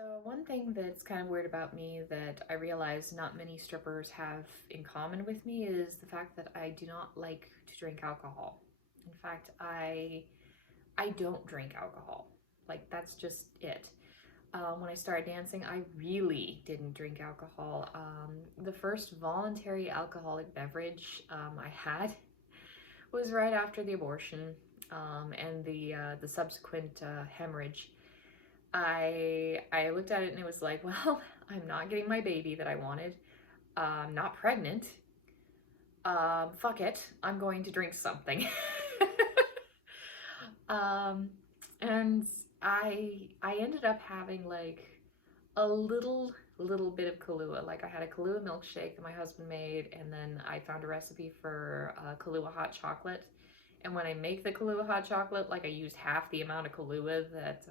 So one thing that's kind of weird about me that I realize not many strippers have in common with me is the fact that I do not like to drink alcohol. In fact, I don't drink alcohol. Like that's just it. When I started dancing, I really didn't drink alcohol. The first voluntary alcoholic beverage I had was right after the abortion and the subsequent hemorrhage. I looked at it and it was like, well, I'm not getting my baby that I wanted. I'm not pregnant. Fuck it. I'm going to drink something. um, and I ended up having like a little bit of Kahlua. Like I had a Kahlua milkshake that my husband made, and then I found a recipe for Kahlua hot chocolate. And when I make the Kahlua hot chocolate, like I used half the amount of Kahlua that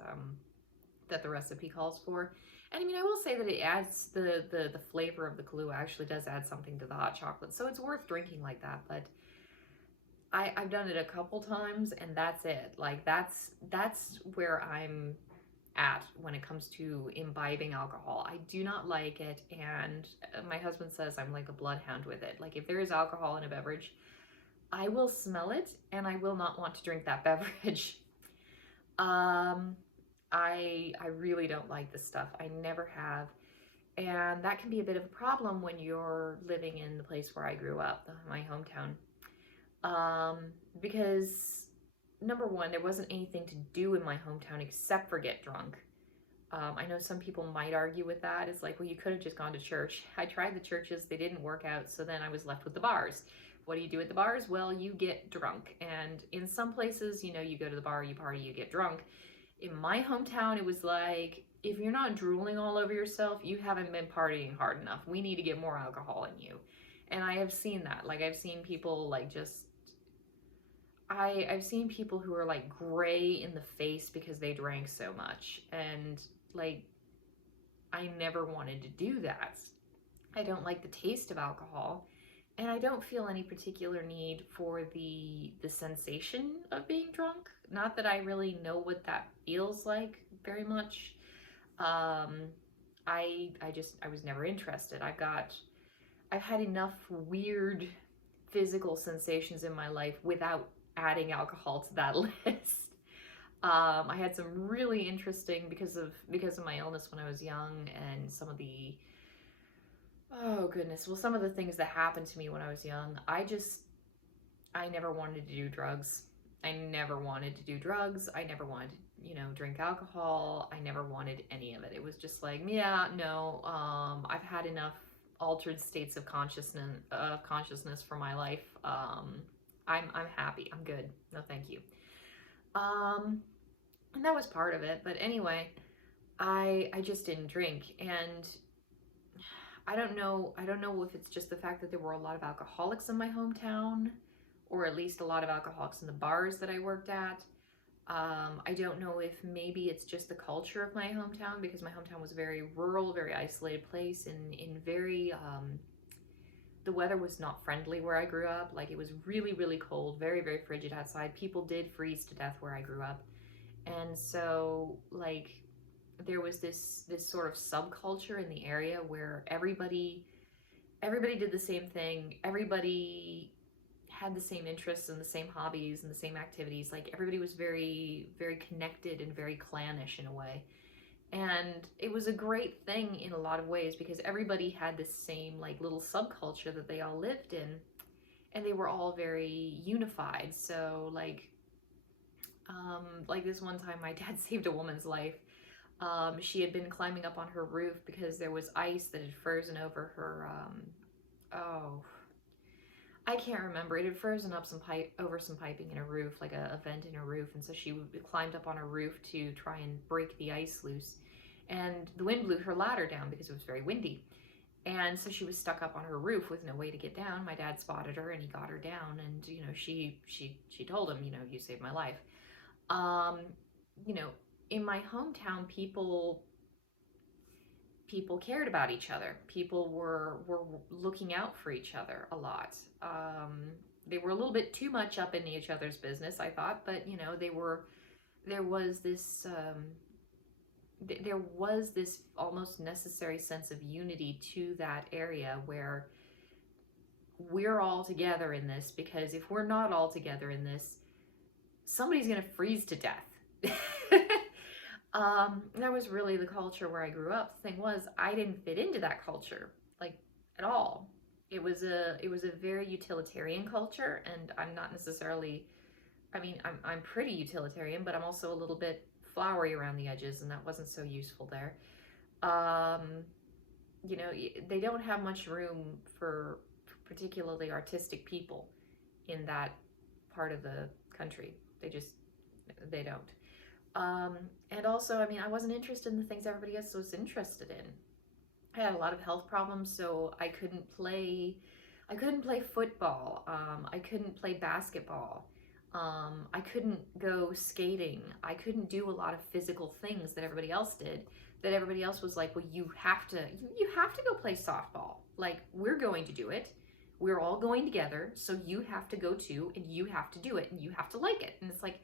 the recipe calls for. And I mean, I will say that it adds the flavor of the Kahlua actually does add something to the hot chocolate. So it's worth drinking like that. But I've done it a couple times and that's it. Like that's where I'm at when it comes to imbibing alcohol. I do not like it. And my husband says I'm like a bloodhound with it. Like if there is alcohol in a beverage, I will smell it and I will not want to drink that beverage. I really don't like this stuff. I never have. And that can be a bit of a problem when you're living in the place where I grew up, my hometown. Because number one, there wasn't anything to do in my hometown except for get drunk. I know some people might argue with that. It's like, well, you could have just gone to church. I tried the churches, they didn't work out, so then I was left with the bars. What do you do at the bars? Well, you get drunk. And in some places, you know, you go to the bar, you party, you get drunk. In my hometown, it was like, if you're not drooling all over yourself, you haven't been partying hard enough. We need to get more alcohol in you. And I have seen that. Like, I've seen people like just, I've seen people who are like gray in the face because they drank so much. And like, I never wanted to do that. I don't like the taste of alcohol. And I don't feel any particular need for the sensation of being drunk. Not that I really know what that feels like very much. Um, I was never interested. I've had enough weird physical sensations in my life without adding alcohol to that list. I had some really interesting because of my illness when I was young and some of the oh goodness. Well, some of the things that happened to me when I was young, I never wanted to do drugs. I never wanted to do drugs. I never wanted to, drink alcohol. I never wanted any of it. It was just like, yeah, no, I've had enough altered states of consciousness for my life. I'm happy. I'm good. No, thank you. And that was part of it. But anyway, I just didn't drink. And I don't know if it's just the fact that there were a lot of alcoholics in my hometown, or at least a lot of alcoholics in the bars that I worked at. I don't know if maybe it's just the culture of my hometown, because my hometown was a very rural, very isolated place, and in very, the weather was not friendly where I grew up. Like it was really, really cold, very, very frigid outside. People did freeze to death where I grew up. And so like there was this sort of subculture in the area where everybody did the same thing. Everybody had the same interests and the same hobbies and the same activities. Like everybody was very, very connected and very clannish in a way. And it was a great thing in a lot of ways because everybody had this same like little subculture that they all lived in, and they were all very unified. So like this one time my dad saved a woman's life. She had been climbing up on her roof because there was ice that had frozen over her, oh, I can't remember. It had frozen up over some piping in a roof, like a vent in a roof. And so she climbed up on her roof to try and break the ice loose. And the wind blew her ladder down because it was very windy. And so she was stuck up on her roof with no way to get down. My dad spotted her and he got her down. And, she told him, you saved my life. You know, in my hometown, people cared about each other. People were looking out for each other a lot. They were a little bit too much up in each other's business, I thought, but there was this there was this almost necessary sense of unity to that area where we're all together in this, because if we're not all together in this, somebody's going to freeze to death. That was really the culture where I grew up. The thing was, I didn't fit into that culture, like, at all. It was a very utilitarian culture, and I'm not necessarily, I mean, I'm pretty utilitarian, but I'm also a little bit flowery around the edges, and that wasn't so useful there. Um, they don't have much room for particularly artistic people in that part of the country. They don't. And also, I mean, I wasn't interested in the things everybody else was interested in. I had a lot of health problems, so I couldn't play. I couldn't play football. I couldn't play basketball. I couldn't go skating. I couldn't do a lot of physical things that everybody else did. That everybody else was like, well, you have to go play softball. Like, we're going to do it. We're all going together, so you have to go too, and you have to do it, and you have to like it. And it's like,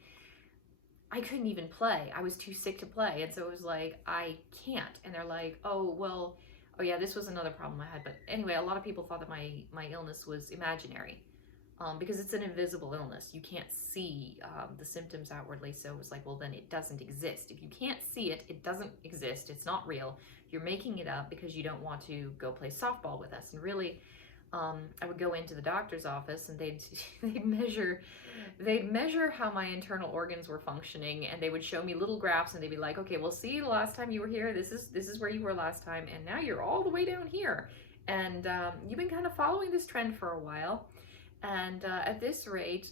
I couldn't even play. I was too sick to play. And so it was like, I can't. And they're like, oh, well, oh yeah, this was another problem I had. But anyway, a lot of people thought that my illness was imaginary, because it's an invisible illness. You can't see the symptoms outwardly. So it was like, well, then it doesn't exist. If you can't see it, it doesn't exist. It's not real. You're making it up because you don't want to go play softball with us. And really, I would go into the doctor's office, and they'd measure how my internal organs were functioning, and they would show me little graphs, and they'd be like, okay, well, see, the last time you were here, this is where you were last time, and now you're all the way down here, and you've been kind of following this trend for a while, and at this rate,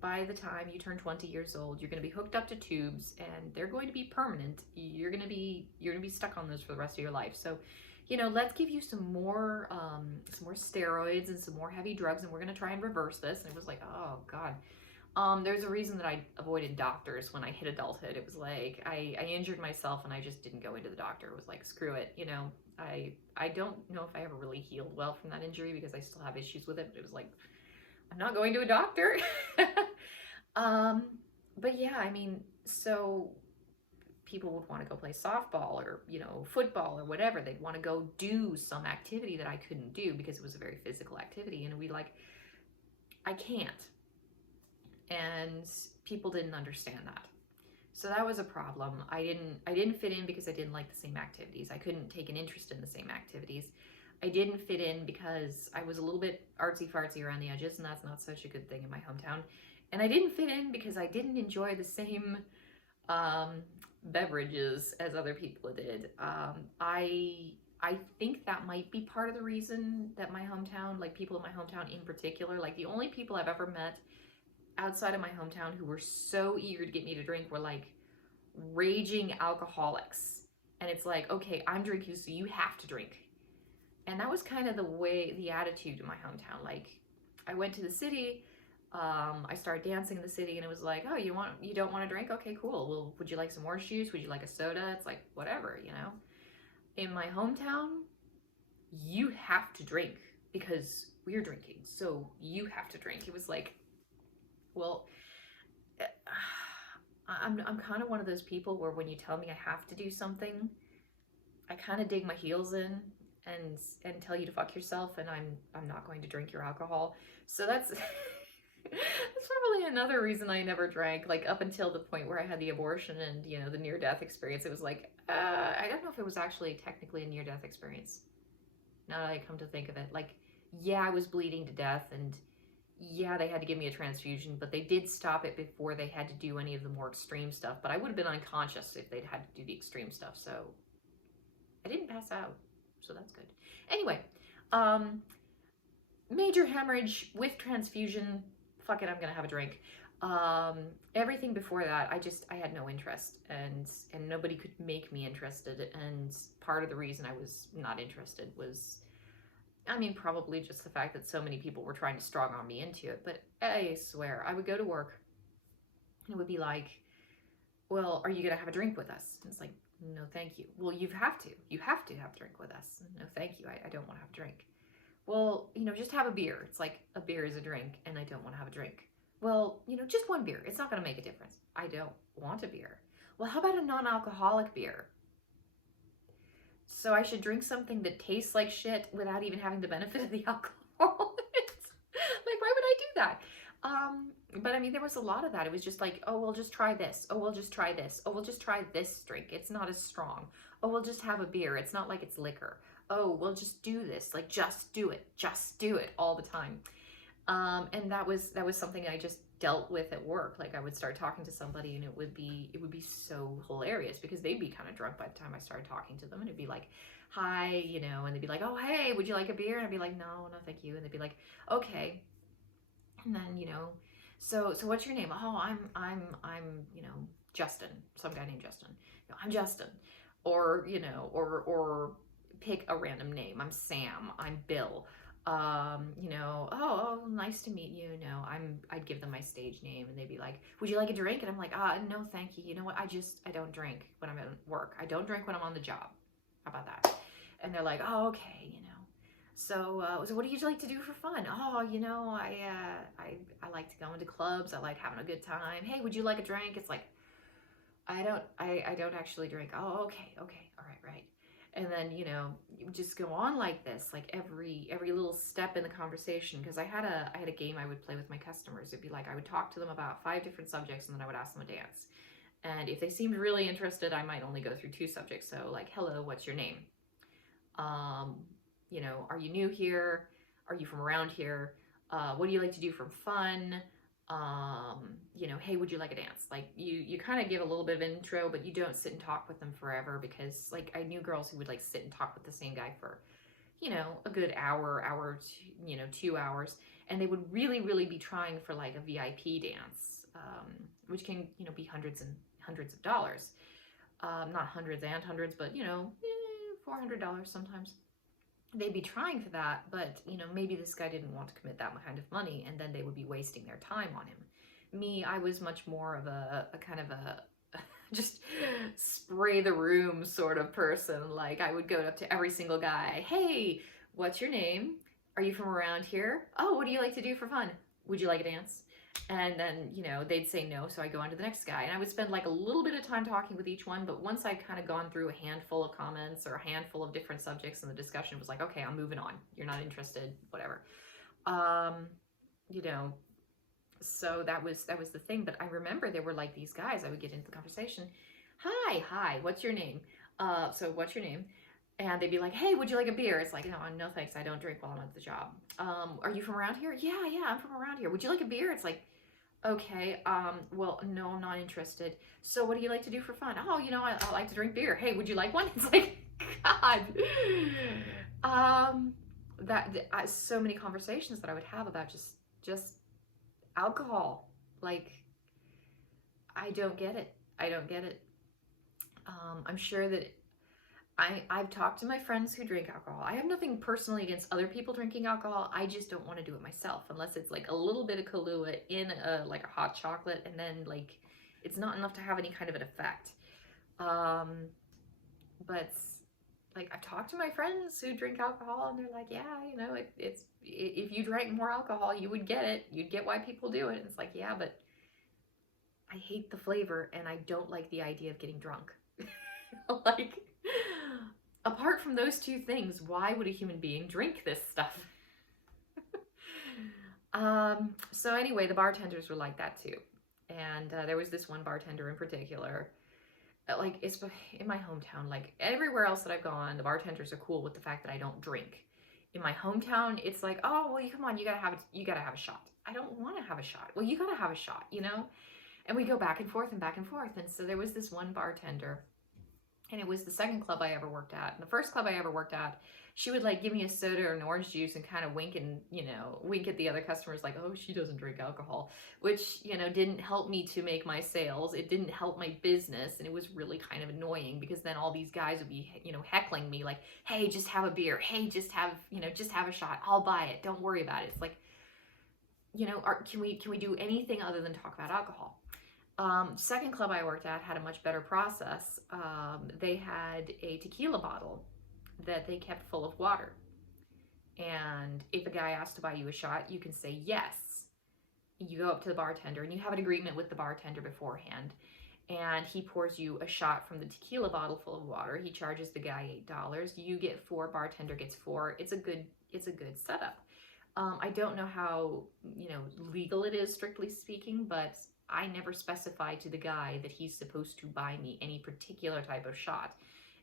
by the time you turn 20 years old, you're going to be hooked up to tubes, and they're going to be permanent. You're going to be stuck on those for the rest of your life. So, let's give you some more steroids and some more heavy drugs, and we're going to try and reverse this. And it was like, oh God. There's a reason that I avoided doctors when I hit adulthood. It was like, I injured myself, and I just didn't go into the doctor. It was like, screw it. I don't know if I ever really healed well from that injury, because I still have issues with it. But it was like, I'm not going to a doctor. But yeah, I mean, so people would want to go play softball or, football or whatever. They'd want to go do some activity that I couldn't do because it was a very physical activity. And I can't. And people didn't understand that. So that was a problem. I didn't fit in because I didn't like the same activities. I couldn't take an interest in the same activities. I didn't fit in because I was a little bit artsy-fartsy around the edges, and that's not such a good thing in my hometown. And I didn't fit in because I didn't enjoy the same beverages as other people did. I think that might be part of the reason that my hometown, like people in my hometown in particular, like the only people I've ever met outside of my hometown who were so eager to get me to drink were like raging alcoholics. And it's like, okay, I'm drinking, so you have to drink. And that was kind of the attitude in my hometown. Like, I went to the city, I started dancing in the city, and it was like, oh, you don't want to drink? Okay, cool. Well, would you like some orange juice? Would you like a soda? It's like, whatever, In my hometown, you have to drink because we're drinking, so you have to drink. It was like, well, I'm kind of one of those people where when you tell me I have to do something, I kind of dig my heels in and tell you to fuck yourself, and I'm not going to drink your alcohol. So that's that's probably another reason I never drank, like up until the point where I had the abortion and the near-death experience. It was like, I don't know if it was actually technically a near-death experience, now that I come to think of it. Like, yeah, I was bleeding to death, and yeah, they had to give me a transfusion, but they did stop it before they had to do any of the more extreme stuff. But I would have been unconscious if they'd had to do the extreme stuff, so I didn't pass out, so that's good. Anyway, major hemorrhage with transfusion. Fuck it, I'm gonna have a drink. Everything before that, I had no interest, and nobody could make me interested. And part of the reason I was not interested was, I mean, probably just the fact that so many people were trying to strong arm me into it. But I swear, I would go to work, and it would be like, well, are you gonna have a drink with us? And it's like, no, thank you. Well, you have to have a drink with us. No, thank you. I don't want to have a drink. Well, just have a beer. It's like, a beer is a drink, and I don't want to have a drink. Well, just one beer. It's not going to make a difference. I don't want a beer. well, how about a non-alcoholic beer? So I should drink something that tastes like shit without even having the benefit of the alcohol. It's like, why would I do that? But I mean, there was a lot of that. It was just like, oh, we'll just try this. Oh, we'll just try this. Oh, we'll just try this drink. It's not as strong. Oh, we'll just have a beer. It's not like it's liquor. Oh, we'll just do this. Like, just do it. Just do it all the time. And that was something I just dealt with at work. Like, I would start talking to somebody and it would be so hilarious because they'd be kind of drunk by the time I started talking to them, and it'd be like, hi, you know, and they'd be like, oh, hey, would you like a beer? And I'd be like, no, thank you. And they'd be like, okay. And then, you know, so what's your name? Oh, I'm you know, Justin, some guy named Justin. You know, I'm Justin. Or, you know, or pick a random name. I'm Sam, I'm Bill. You know, oh, nice to meet you. No, I'd give them my stage name, and they'd be like, would you like a drink? And I'm like, no, thank you. You know what? I don't drink when I'm at work. I don't drink when I'm on the job. How about that? And they're like, oh, okay, you know. So what do you like to do for fun? Oh, you know, I like to go into clubs. I like having a good time. Hey, would you like a drink? It's like, I don't actually drink. Oh, okay, all right. And then, you know, you just go on like this, like every little step in the conversation. Because I had a game I would play with my customers. It'd be like, I would talk to them about 5 different subjects, and then I would ask them to dance. And if they seemed really interested, I might only go through 2 subjects. So like, hello, what's your name? You know, are you new here? Are you from around here? What do you like to do for fun? You know, hey, would you like a dance? Like, you kind of give a little bit of intro, but you don't sit and talk with them forever, because like, I knew girls who would like sit and talk with the same guy for, you know, a good hour, you know, 2 hours, and they would really be trying for like a VIP dance, which can, you know, be hundreds and hundreds of dollars. Not hundreds and hundreds, but, you know, $400 sometimes. They'd be trying for that, but, you know, maybe this guy didn't want to commit that kind of money, and then they would be wasting their time on him. Me, I was much more of a kind of a just spray the room sort of person. Like, I would go up to every single guy. Hey, what's your name? Are you from around here? Oh, what do you like to do for fun? Would you like a dance? And then, you know, they'd say no, so I'd go on to the next guy. And I would spend like a little bit of time talking with each one, but once I'd kind of gone through a handful of comments or a handful of different subjects, and the discussion was like, okay, I'm moving on. You're not interested, whatever. You know, so that was the thing. But I remember there were like these guys, I would get into the conversation. Hi, what's your name? So what's your name? And they'd be like, hey, would you like a beer? It's like, no thanks, I don't drink while I'm at the job. Are you from around here? Yeah, I'm from around here. Would you like a beer? It's like, okay, well, no, I'm not interested. So what do you like to do for fun? Oh, you know, I like to drink beer. Hey, would you like one? It's like, God. So many conversations that I would have about just alcohol. Like, I don't get it. I'm sure that I've talked to my friends who drink alcohol. I have nothing personally against other people drinking alcohol. I just don't want to do it myself, unless it's like a little bit of Kahlua in like a hot chocolate, and then like it's not enough to have any kind of an effect. But like, I've talked to my friends who drink alcohol, and they're like, yeah, you know, it's if you drank more alcohol, you would get it. You'd get why people do it. And it's like, yeah, but I hate the flavor, and I don't like the idea of getting drunk. Like, apart from those 2 things, why would a human being drink this stuff? So anyway, the bartenders were like that too. And there was this one bartender in particular, like, it's in my hometown, like everywhere else that I've gone, the bartenders are cool with the fact that I don't drink. In my hometown, it's like, oh, well, come on, you gotta have a shot. I don't want to have a shot. Well, you gotta have a shot, you know? And we go back and forth. And so there was this one bartender, and it was the second club I ever worked at. And the first club I ever worked at, she would like give me a soda or an orange juice and kind of wink at the other customers like, oh, she doesn't drink alcohol, which, you know, didn't help me to make my sales. It didn't help my business. And it was really kind of annoying, because then all these guys would be, you know, heckling me like, hey, just have a beer. Hey, just have a shot. I'll buy it. Don't worry about it. It's like, you know, can we do anything other than talk about alcohol? Second club I worked at had a much better process. They had a tequila bottle that they kept full of water. And if a guy asks to buy you a shot, you can say yes. You go up to the bartender, and you have an agreement with the bartender beforehand. and he pours you a shot from the tequila bottle full of water. He charges the guy $8. You get 4, bartender gets 4. It's a good setup. I don't know how, legal it is, strictly speaking, but I never specified to the guy that he's supposed to buy me any particular type of shot.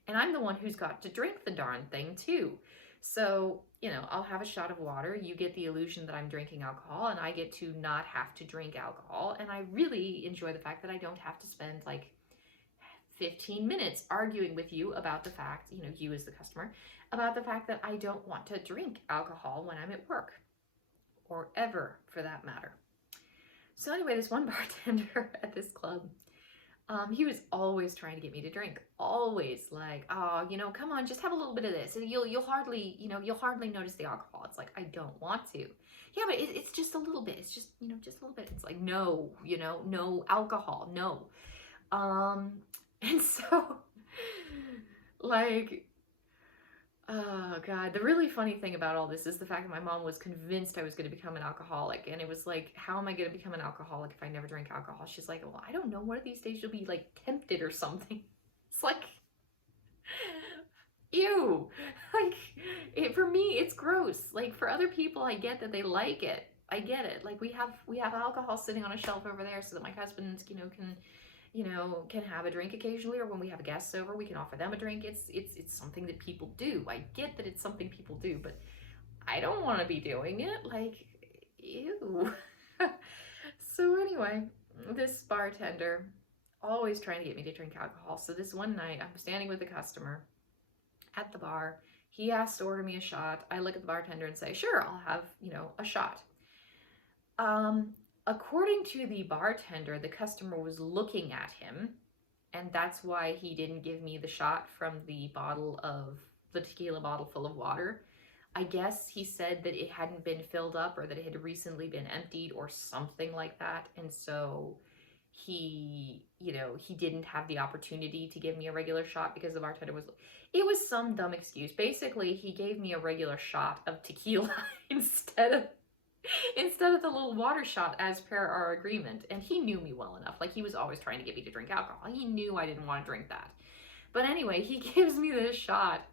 And I'm the one who's got to drink the darn thing too. So, I'll have a shot of water. You get the illusion that I'm drinking alcohol, and I get to not have to drink alcohol. And I really enjoy the fact that I don't have to spend like 15 minutes arguing with you about the fact, you as the customer, about the fact that I don't want to drink alcohol when I'm at work, or ever for that matter. So anyway, this one bartender at this club, he was always trying to get me to drink. Always like, oh, come on, just have a little bit of this. And you'll hardly notice the alcohol. It's like, I don't want to. Yeah, but it's just a little bit. It's just, just a little bit. It's like, no, no alcohol, no. And so, like, oh God, the really funny thing about all this is the fact that my mom was convinced I was going to become an alcoholic. And it was like, how am I going to become an alcoholic if I never drink alcohol? She's like, well, I don't know. One of these days you'll be like tempted or something. It's like, ew. Like, for me, it's gross. Like, for other people, I get that they like it. I get it. Like, we have alcohol sitting on a shelf over there so that my husband, can have a drink occasionally, or when we have guests over, we can offer them a drink. It's something that people do. I get that it's something people do, but I don't want to be doing it. Like, ew. So anyway, this bartender always trying to get me to drink alcohol. So this one night, I'm standing with a customer at the bar. He asks to order me a shot. I look at the bartender and say, sure, I'll have, a shot. According to the bartender, the customer was looking at him, and that's why he didn't give me the shot from the tequila bottle full of water. I guess he said that it hadn't been filled up, or that it had recently been emptied, or something like that. And so he didn't have the opportunity to give me a regular shot because the bartender it was some dumb excuse. Basically, he gave me a regular shot of tequila instead of the little water shot as per our agreement. And he knew me well enough. Like, he was always trying to get me to drink alcohol. He knew I didn't want to drink that. But anyway, he gives me this shot,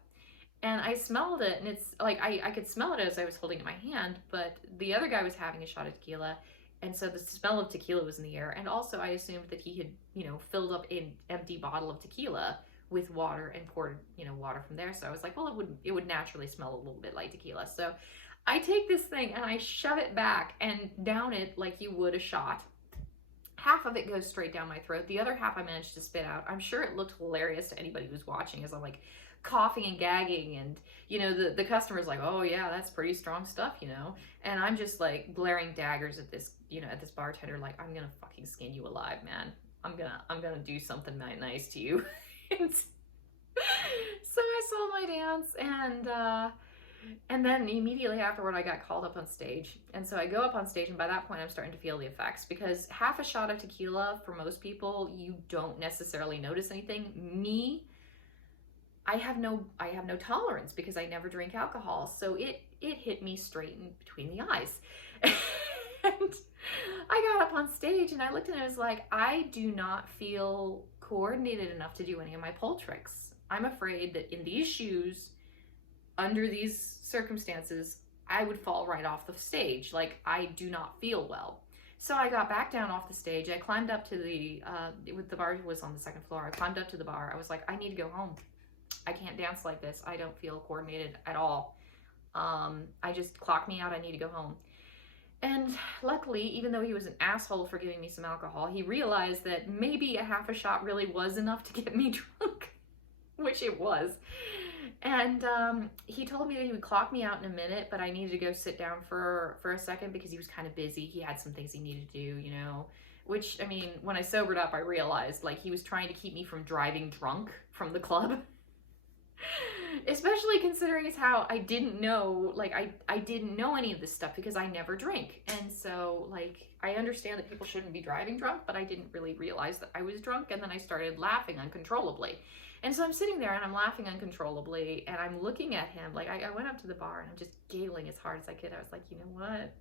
and I smelled it, and it's like, I could smell it as I was holding it in my hand, but the other guy was having a shot of tequila, and so the smell of tequila was in the air. And also I assumed that he had, filled up an empty bottle of tequila with water and poured, water from there. So I was like, well, it would naturally smell a little bit like tequila. So I take this thing and I shove it back and down it like you would a shot. Half of it goes straight down my throat. The other half I managed to spit out. I'm sure it looked hilarious to anybody who's watching as I'm like coughing and gagging, and the customer's like, oh yeah, that's pretty strong stuff, and I'm just like blaring daggers at this bartender, like, I'm gonna fucking skin you alive, man. I'm gonna do something nice to you. And so I sold my dance, and then immediately afterward, I got called up on stage. And so I go up on stage, and by that point, I'm starting to feel the effects, because half a shot of tequila, for most people, you don't necessarily notice anything. Me, I have no tolerance because I never drink alcohol. So it hit me straight in between the eyes. And I got up on stage and I looked at it and I was like, I do not feel coordinated enough to do any of my pole tricks. I'm afraid that in these shoes, under these circumstances, I would fall right off the stage. Like, I do not feel well. So I got back down off the stage. I climbed up to the bar was on the second floor. I climbed up to the bar. I was like, I need to go home. I can't dance like this. I don't feel coordinated at all. I just clocked me out. I need to go home. And luckily, even though he was an asshole for giving me some alcohol, he realized that maybe a half a shot really was enough to get me drunk, which it was. And he told me that he would clock me out in a minute, but I needed to go sit down for a second because he was kind of busy. He had some things he needed to do, which, I mean, when I sobered up, I realized, like, he was trying to keep me from driving drunk from the club. Especially considering as how I didn't know, like, I didn't know any of this stuff because I never drink. And so, like, I understand that people shouldn't be driving drunk, but I didn't really realize that I was drunk. And then I started laughing uncontrollably. And so I'm sitting there and I'm laughing uncontrollably, and I'm looking at him. Like, I went up to the bar and I'm just giggling as hard as I could. I was like, you know what?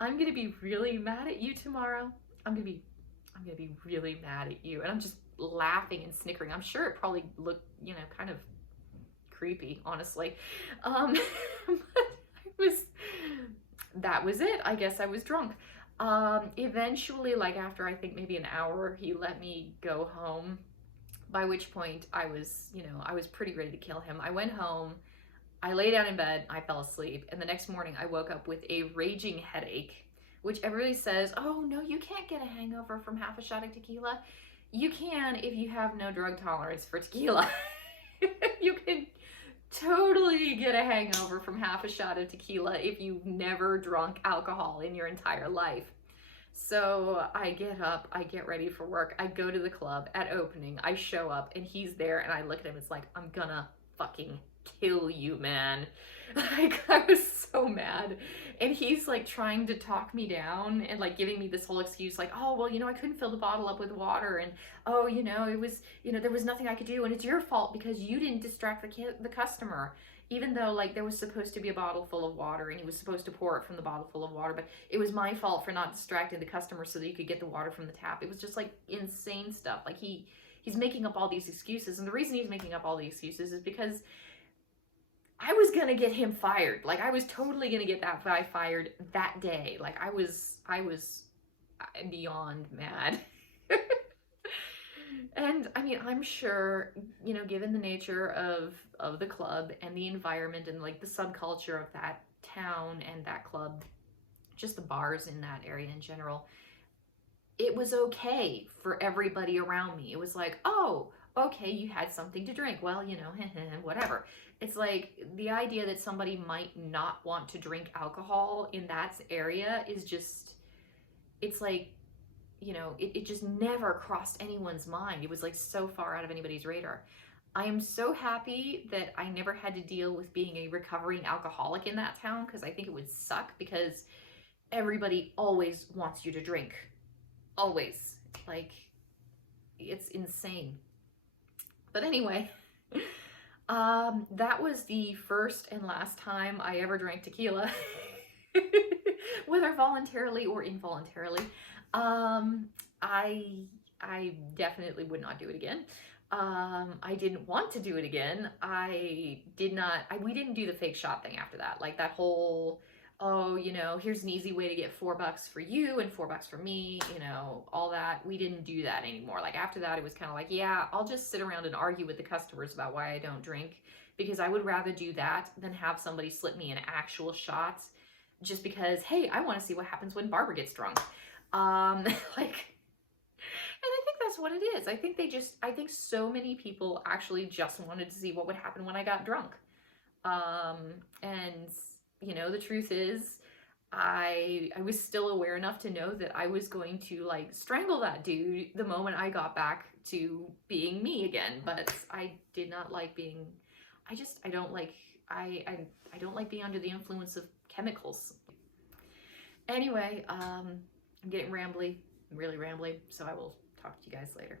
I'm going to be really mad at you tomorrow. I'm going to be I'm gonna be really mad at you. And I'm just laughing and snickering. I'm sure it probably looked, you know, kind of creepy, honestly. But that was it. I guess I was drunk. Eventually, like after I think maybe an hour, he let me go home, by which point I was, you know, I was pretty ready to kill him. I went home, I lay down in bed, I fell asleep, and the next morning I woke up with a raging headache, which everybody says, oh no, you can't get a hangover from half a shot of tequila. You can if you have no drug tolerance for tequila. You can totally get a hangover from half a shot of tequila if you've never drunk alcohol in your entire life. So I get up, I get ready for work, I go to the club at opening, I show up, and he's there, and I look at him, it's like, I'm gonna fucking kill you, man. Like, I was so mad. And he's like trying to talk me down and like giving me this whole excuse, like, oh, well, you know, I couldn't fill the bottle up with water, and oh, you know, it was, you know, there was nothing I could do, and it's your fault because you didn't distract the customer. Even though like there was supposed to be a bottle full of water and he was supposed to pour it from the bottle full of water, but it was my fault for not distracting the customer so that you could get the water from the tap. It was just like insane stuff. Like he's making up all these excuses, and the reason he's making up all the excuses is because I was gonna get him fired. Like I was totally gonna get that guy fired that day. Like I was beyond mad. And I mean, I'm sure, you know, given the nature of the club and the environment and like the subculture of that town and that club, just the bars in that area in general, it was okay for everybody around me. It was like, oh, okay, you had something to drink. Well, you know, whatever. It's like the idea that somebody might not want to drink alcohol in that area is just, it's like, you know, it just never crossed anyone's mind. It was like so far out of anybody's radar. I am so happy that I never had to deal with being a recovering alcoholic in that town, because I think it would suck, because everybody always wants you to drink. Always. Like, it's insane. But anyway, that was the first and last time I ever drank tequila, whether voluntarily or involuntarily. I definitely would not do it again. I didn't want to do it again. We didn't do the fake shot thing after that. Like that whole, oh, you know, here's an easy way to get $4 for you and $4 for me, you know, all that. We didn't do that anymore. Like after that, it was kind of like, yeah, I'll just sit around and argue with the customers about why I don't drink, because I would rather do that than have somebody slip me an actual shot just because, hey, I want to see what happens when Barbara gets drunk. Like, and I think that's what it is. I think so many people actually just wanted to see what would happen when I got drunk. And you know, the truth is, I was still aware enough to know that I was going to like strangle that dude the moment I got back to being me again. But I did not like being, I don't like being under the influence of chemicals. Anyway, I'm getting rambly, really rambly, so I will talk to you guys later.